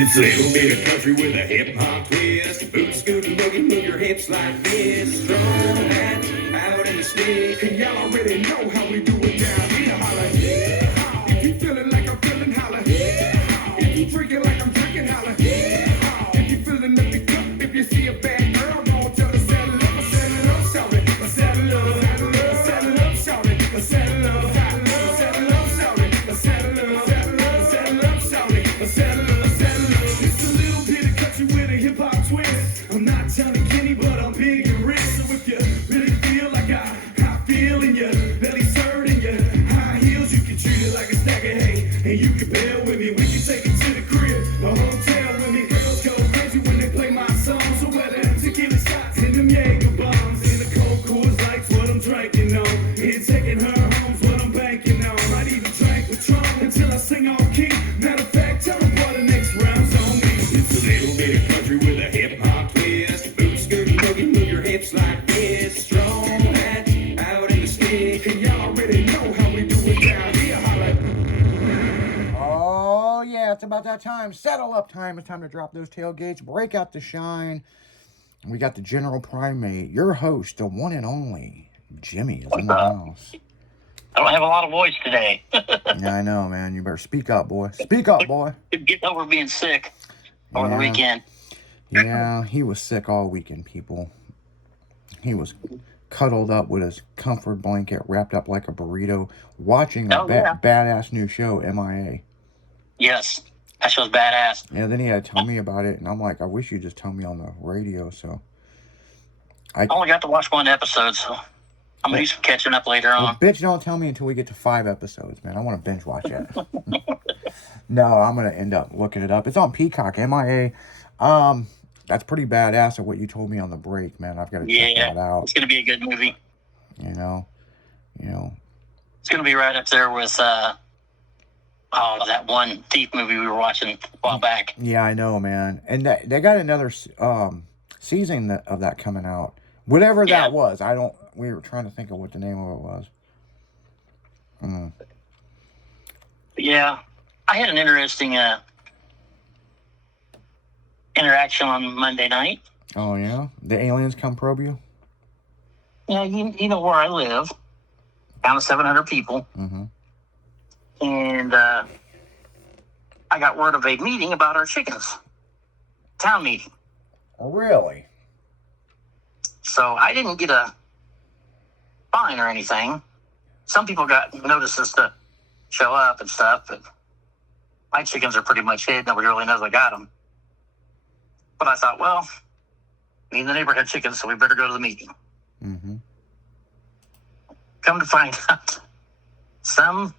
It's a little bit of country with a hip hop twist. Boot, scoot, and boogie, move your hips like this. Strong hands out in the stick, and y'all already know how we do it down here. Holla, yeah. If you feeling like I'm feeling, holla, yeah. If you drinking like I'm drinking, holla, yeah. If you feeling the big cup, if you see a bad girl, don't tell her saddle up, saddle up, shout it, saddle up, saddle up, saddle up, shout it, saddle up, saddle up, saddle up, shout it, saddle up, saddle up, saddle up, shout it, saddle up, saddle up. It's a little bit of country with a hip hop twist. I'm not Johnny Kenny, but I'm big and rich. So if you really feel like I feel in your belly, shirt and your high heels, you can treat it like a stack of hay, and you can bear with me. We can take it to the crib, a hotel with me. Girls go crazy when they play my song. So whether tequila shots and them Jaeger bombs in the cold Coors Lights, what I'm drinking on, and taking her home's what I'm banking on. Might even drink Patron until I sing on key. Matter of fact, tell them what the next round's on me. It's a little bit of country with a hip hop twist. Boot, skirt, and boogie, move your hips like this. Strong hat out in the stick, and y'all already know how we do it down here. Holla. Oh, yeah, it's about that time. Settle up time. It's time to drop those tailgates, break out the shine. We got the General Primate, your host, the one and only Jimmy, is in the house. I don't have a lot of voice today. Yeah, I know, man. You better speak up, boy. Speak up, boy. Getting over being sick over the weekend. Yeah, he was sick all weekend, people. He was cuddled up with his comfort blanket, wrapped up like a burrito, watching a badass new show, MIA. Yes, that show's badass. Yeah, then he had to tell me about it, and I'm like, I wish you'd just tell me on the radio, so. I only got to watch one episode, so I'm going to do some catching up later on. Well, bitch, don't tell me until we get to 5 episodes, man. I want to binge watch it. No, I'm going to end up looking it up. It's on Peacock, MIA. That's pretty badass of what you told me on the break, man. I've got to check that out. It's going to be a good movie. You know. It's going to be right up there with that one thief movie we were watching a while back. Yeah, I know, man. And they got another season of that coming out. Whatever that was. We were trying to think of what the name of it was. Yeah. I had an interesting interaction on Monday night. Oh, yeah? The aliens come probe you? Yeah, you know where I live. Down to 700 people. Mm-hmm. And I got word of a meeting about our chickens. Town meeting. Oh, really? So I didn't get a fine or anything. Some people got notices to show up and stuff, but my chickens are pretty much hid. Nobody really knows I got them. But I thought, well, me and the neighbor had chickens, so we better go to the meeting. Mm-hmm. Come to find out, some,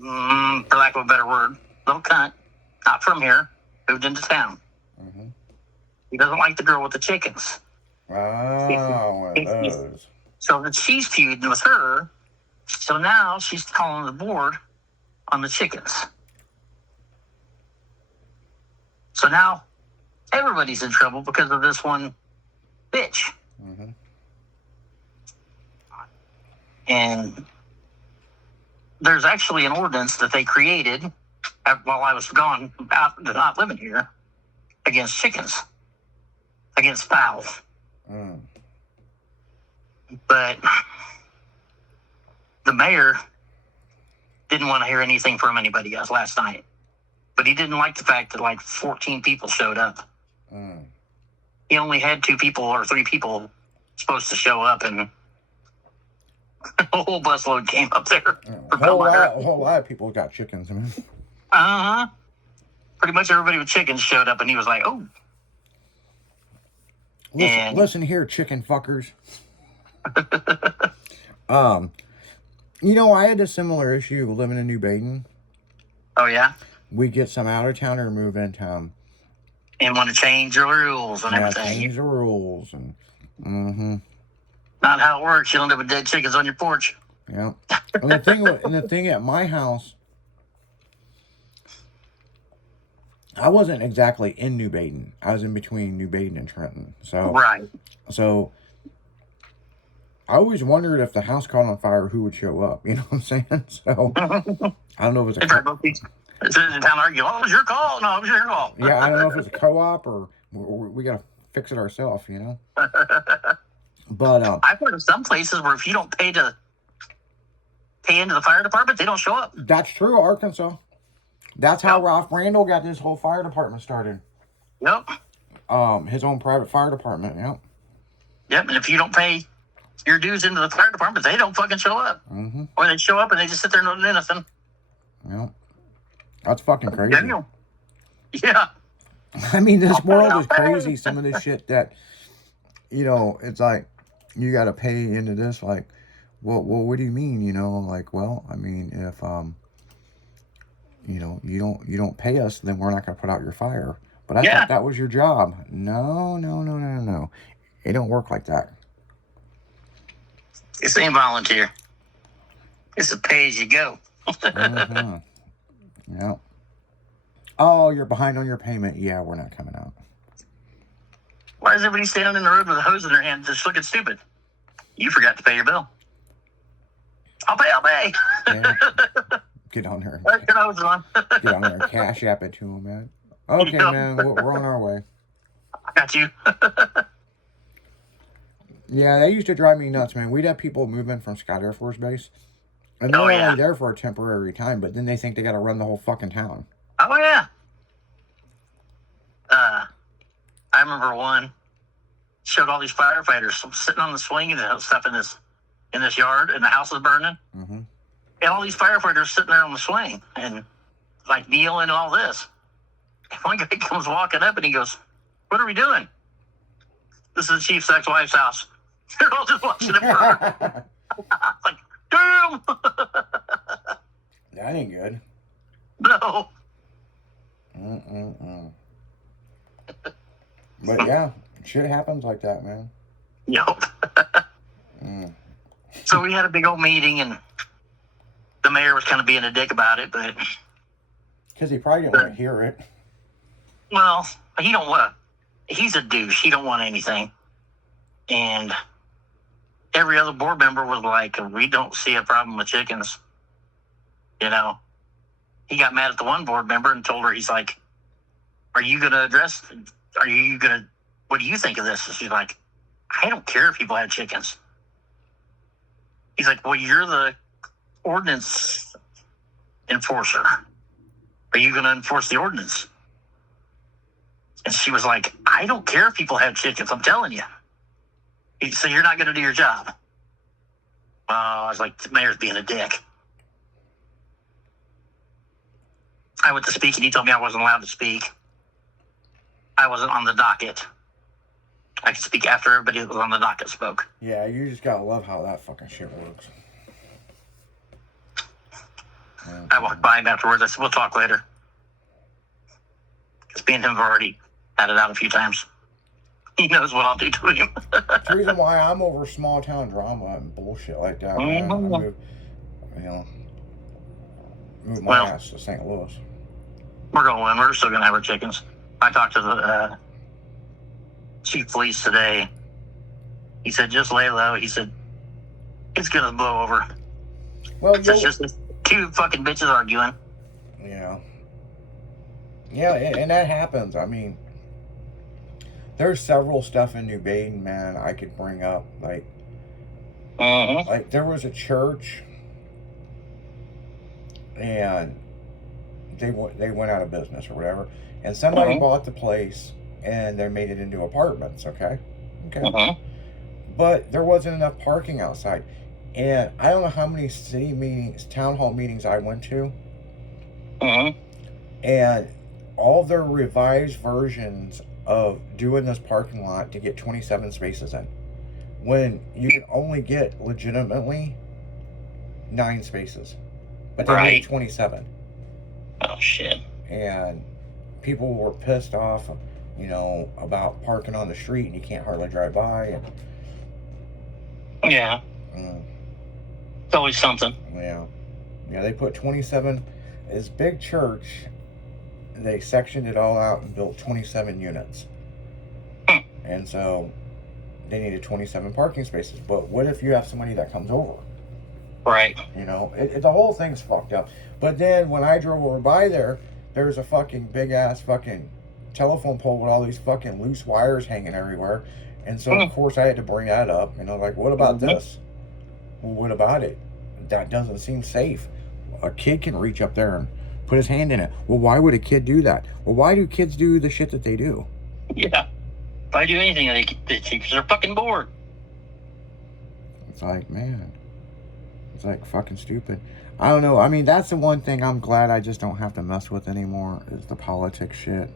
for lack of a better word, little cunt, not from here, moved into town. Mm-hmm. He doesn't like the girl with the chickens. Oh, one of those. So that she's feuding with her. So now she's calling the board on the chickens. So now everybody's in trouble because of this one bitch. Mm-hmm. And there's actually an ordinance that they created while I was gone, not living here, against chickens, against fowl. Mm. But the mayor didn't want to hear anything from anybody else last night. But he didn't like the fact that like 14 people showed up. Mm. He only had 2 people or 3 people supposed to show up, and a whole busload came up there. A whole lot of people got chickens, man. Uh-huh. Pretty much everybody with chickens showed up, and he was like, oh. Listen here, chicken fuckers. I had a similar issue living in New Baden. Oh, yeah? We get some out-of-towner move in town. And want to change the rules and everything. Change the rules. And, Not how it works. You'll end up with dead chickens on your porch. Yeah. And the thing at my house, I wasn't exactly in New Baden. I was in between New Baden and Trenton. So right. So I always wondered if the house caught on fire, who would show up. You know what I'm saying? So I don't know if it's It's in town arguing. Oh, it was your call. No, it was your call. Yeah, I don't know if it's a co-op or we got to fix it ourselves, you know? But I've heard of some places where if you don't pay into the fire department, they don't show up. that's true, Arkansas. That's how Ralph Randall got this whole fire department started. Yep. His own private fire department, yep. Yep, and if you don't pay your dues into the fire department, they don't fucking show up. Mm-hmm. Or they show up and they just sit there and do nothing. Yep. That's fucking crazy. Yeah. I mean, this world is crazy. Some of this shit that, you know, it's like, you got to pay into this. Like, well, what do you mean? You know, like, well, I mean, if, you know, you don't pay us, then we're not going to put out your fire. But I thought that was your job. No. It don't work like that. It's ain't volunteer. It's a pay as you go. Mm-hmm. Yeah. Oh, you're behind on your payment. Yeah, we're not coming out. Why is everybody standing in the road with a hose in their hand just looking stupid? You forgot to pay your bill. I'll pay. Yeah. Get on there. Put your hose on. Get on there and cash app it to him, man. Okay, man, we're on our way. I got you. Yeah, they used to drive me nuts, man. We'd have people moving from Scott Air Force Base, and they're only there for a temporary time, but then they think they got to run the whole fucking town. Oh, yeah. I remember one showed all these firefighters sitting on the swing and stuff in this yard, and the house is burning. Mm-hmm. And all these firefighters sitting there on the swing and like kneeling and all this. And one guy comes walking up and he goes, "What are we doing?" "This is the chief's ex-wife's house." They're all just watching it burn. Like, damn. That ain't good. No. But yeah, shit happens like that, man. Yup. So we had a big old meeting, and the mayor was kind of being a dick about it, but Because he probably didn't want to hear it. well, he don't want to. He's a douche. He don't want anything. And every other board member was like, "We don't see a problem with chickens." You know, he got mad at the one board member and told her, he's like, what do you think of this? And she's like, "I don't care if people have chickens." He's like, "Well, you're the ordinance enforcer. Are you going to enforce the ordinance?" And she was like, "I don't care if people have chickens. I'm telling you." So you're not going to do your job. I was like, the mayor's being a dick. I went to speak, and he told me I wasn't allowed to speak. I wasn't on the docket. I could speak after everybody that was on the docket spoke. Yeah, you just gotta love how that fucking shit works. I walked by him afterwards. I said, "We'll talk later." Because me and him have already had it out a few times. He knows what I'll do to him. That's the reason why I'm over small town drama and bullshit like that. Man. I move my ass to St. Louis. We're going. We're still going to have our chickens. I talked to the chief of police today. He said, "Just lay low." He said, "It's going to blow over." Well, it's just two fucking bitches arguing. Yeah. Yeah, and that happens. I mean, there's several stuff in New Baden, man, I could bring up. Like, like there was a church, and they went out of business or whatever, and somebody bought the place, and they made it into apartments. Okay. But there wasn't enough parking outside, and I don't know how many city meetings, town hall meetings I went to, and all their revised versions of doing this parking lot to get 27 spaces in, when you can only get legitimately 9 spaces, but they made 27. Oh shit! And people were pissed off, you know, about parking on the street and you can't hardly drive by. And yeah, it's always something. Yeah, they put 27. This big church, they sectioned it all out and built 27 units. And so they needed 27 parking spaces. But what if you have somebody that comes over? Right. You know, the whole thing's fucked up. But then when I drove over by there, there's a fucking big ass fucking telephone pole with all these fucking loose wires hanging everywhere. And so, of course, I had to bring that up. And I'm like, what about this? Well, what about it? That doesn't seem safe. A kid can reach up there and put his hand in it. Well, why would a kid do that? Well, why do kids do the shit that they do? Yeah. If I do anything, they teachers are fucking bored. It's like, man, it's like fucking stupid. I don't know. I mean, that's the one thing I'm glad I just don't have to mess with anymore is the politics shit.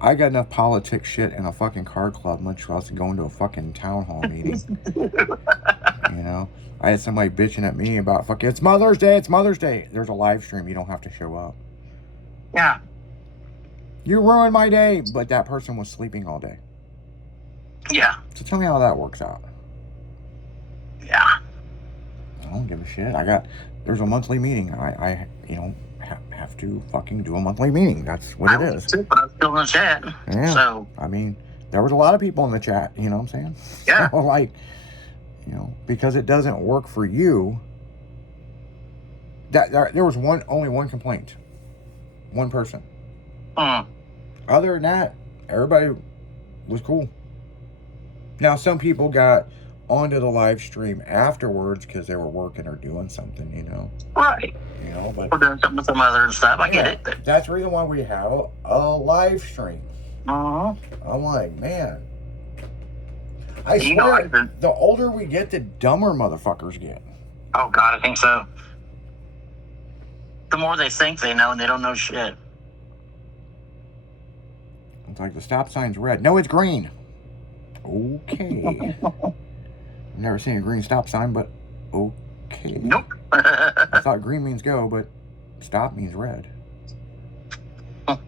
I got enough politics shit in a fucking car club, much less going to a fucking town hall meeting. You know? I had somebody bitching at me about, fuck, it's Mother's Day, it's Mother's Day. There's a live stream, you don't have to show up. Yeah. You ruined my day, but that person was sleeping all day. Yeah. So tell me how that works out. Yeah. I don't give a shit. There's a monthly meeting. I have to fucking do a monthly meeting. That's what it is. Too, but I'm still in the chat. Yeah. So. I mean, there was a lot of people in the chat, you know what I'm saying? Yeah. So, like, you know, because it doesn't work for you. There was only one complaint. One person. Other than that, everybody was cool. Now, some people got onto the live stream afterwards because they were working or doing something, you know. Right. You know, but we're doing something with some other stuff. I get it. That's the reason why we have a live stream. I'm like, man. I swear, the older we get, the dumber motherfuckers get. Oh, God, I think so. The more they think they know and they don't know shit. It's like the stop sign's red. No, it's green. Okay. I've never seen a green stop sign, but okay. Nope. I thought green means go, but stop means red. Okay.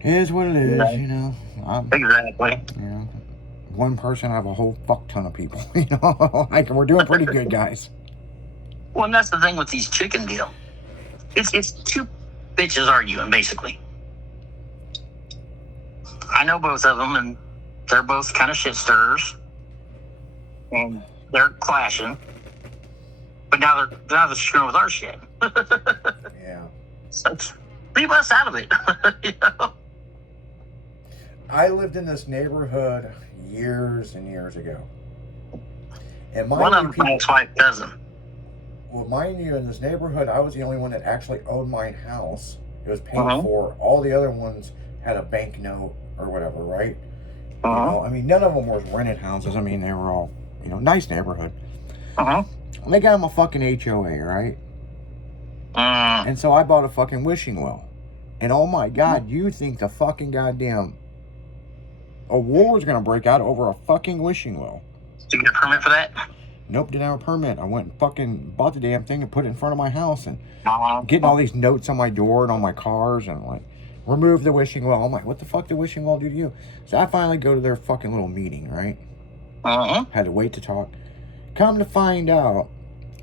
It is what it is, right. You know. Exactly. You know, one person, I have a whole fuck ton of people. You know, like we're doing pretty good, guys. Well, and that's the thing with these chicken deal. It's two bitches arguing, basically. I know both of them, and they're both kind of shit stirrers, and they're clashing. But now they're screwing with our shit. Yeah. So leave us out of it. You know? I lived in this neighborhood years and years ago. And one of them's my ex-wife cousin. Well, mind you, in this neighborhood, I was the only one that actually owned my house. It was paid for. All the other ones had a bank note or whatever, right? You know, I mean, none of them were rented houses. I mean, they were all, you know, nice neighborhood. And they got them a fucking HOA, right? And so I bought a fucking wishing well. And oh my God, you think the fucking goddamn a war was going to break out over a fucking wishing well. Did you get a permit for that? Nope, didn't have a permit. I went and fucking bought the damn thing and put it in front of my house and getting all these notes on my door and on my cars and like, remove the wishing well. I'm like, what the fuck did wishing well do to you? So I finally go to their fucking little meeting, right? Had to wait to talk. Come to find out,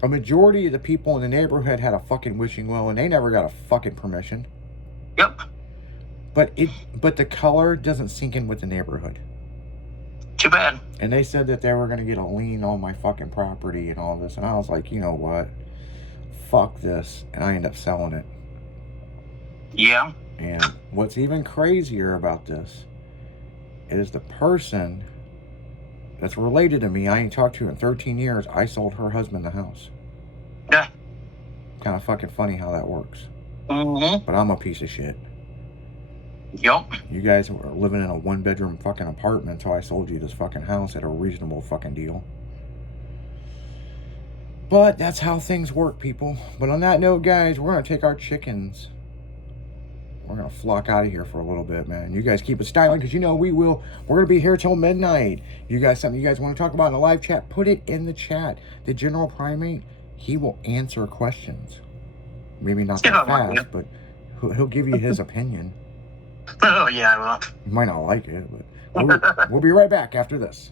a majority of the people in the neighborhood had a fucking wishing well and they never got a fucking permission. Yep. But the color doesn't sink in with the neighborhood. Too bad. And they said that they were going to get a lien on my fucking property and all this. And I was like, you know what? Fuck this. And I ended up selling it. Yeah. And what's even crazier about this is the person that's related to me, I ain't talked to in 13 years, I sold her husband the house. Yeah. Kind of fucking funny how that works. But I'm a piece of shit. Yup. You guys were living in a one-bedroom fucking apartment, so I sold you this fucking house at a reasonable fucking deal. But that's how things work, people. But on that note, guys, we're going to take our chickens. We're going to flock out of here for a little bit, man. You guys keep it styling, because you know we will. We're going to be here till midnight. You guys, something you guys want to talk about in the live chat, put it in the chat. The General Primate, he will answer questions. Maybe not that fast, but he'll give you his opinion. Oh, yeah, I will. You might not like it, but we'll be right back after this.